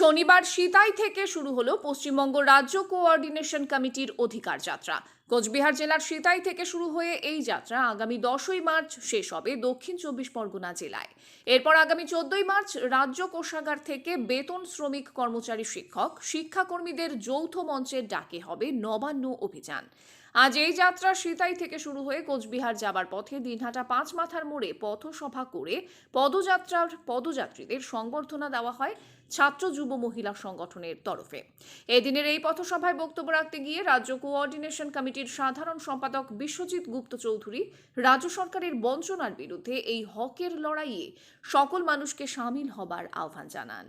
শনিবার সিতাই থেকে শুরু হলো পশ্চিমবঙ্গ রাজ্য কোঅর্ডিনেশন কমিটির অধিকার যাত্রা। কোচবিহার জেলার সিতাই থেকে শুরু হয়ে এই যাত্রা আগামী 10ই মার্চ শেষ হবে দক্ষিণ 24 পরগনা জেলায়। এরপর আগামী 14ই মার্চ রাজ্য কোষাগার থেকে বেতন শ্রমিক কর্মচারী শিক্ষক শিক্ষাকর্মীদের যৌথ মঞ্চের ডাকে হবে নবান্ন অভিযান। আজ এই যাত্রা সিতাই থেকে শুরু হয়ে কোচবিহার যাবার পথে দিনহাটা 5 মাথার মোড়ে পথসভা করে পদযাত্রীদের সংবর্ধনা দেওয়া হয় ছাত্র যুব মহিলা সংগঠনের তরফে। এদিনের এই পথসভায় বক্তব্য রাখতে গিয়ে রাজ্য কোঅর্ডিনেশন কমিটির সাধারণ সম্পাদক বিশ্বজিৎ গুপ্ত চৌধুরী রাজ্য সরকারের বঞ্চনার বিরুদ্ধে এই হকের লড়াইয়ে সকল মানুষকে সামিল হবার আহ্বান জানান।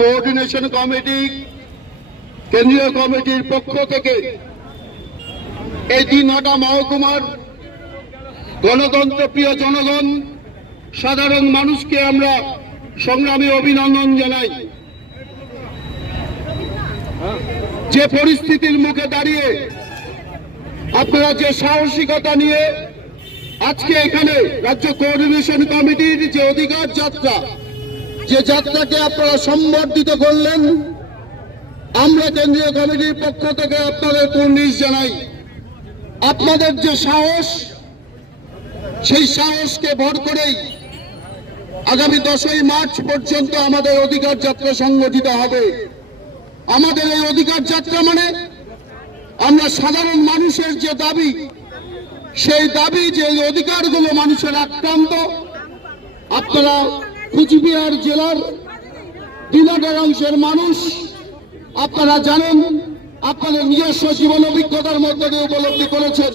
কোঅর্ডিনেশন কমিটি কেন্দ্রীয় কমিটির পক্ষ থেকে এই দিনহাটা মহকুমার গণতন্ত্র প্রিয় জনগণ সাধারণ মানুষকে আমরা সংগ্রামী অভিনন্দন জানাই। যে পরিস্থিতির মুখে দাঁড়িয়ে আপনারা যে সাহসিকতা নিয়ে আজকে এখানে রাজ্য কোঅর্ডিনেশন কমিটির যে অধিকার যাত্রা, যে যাত্রাকে আপনারা সম্বর্ধিত করলেন, আমরা কেন্দ্রীয় কমিটির পক্ষ থেকে আপনাদের কুর্নিশ জানাই। আপনাদের যে সাহস, সেই সাহসকে ভর করেই আগামী 10ই মার্চ পর্যন্ত আমাদের অধিকার যাত্রা সংগঠিত হবে। আমাদের এই অধিকার যাত্রা মানে আমরা সাধারণ মানুষের যে দাবি, সেই দাবি যে অধিকারগুলো মানুষের আক্রান্ত, আপনারা কোচবিহার জেলার দিনহাটার অংশের মানুষ আপনারা জানেন, আপনাদের নিজস্ব জীবন অভিজ্ঞতার মধ্যে দিয়ে উপলব্ধি করেছেন।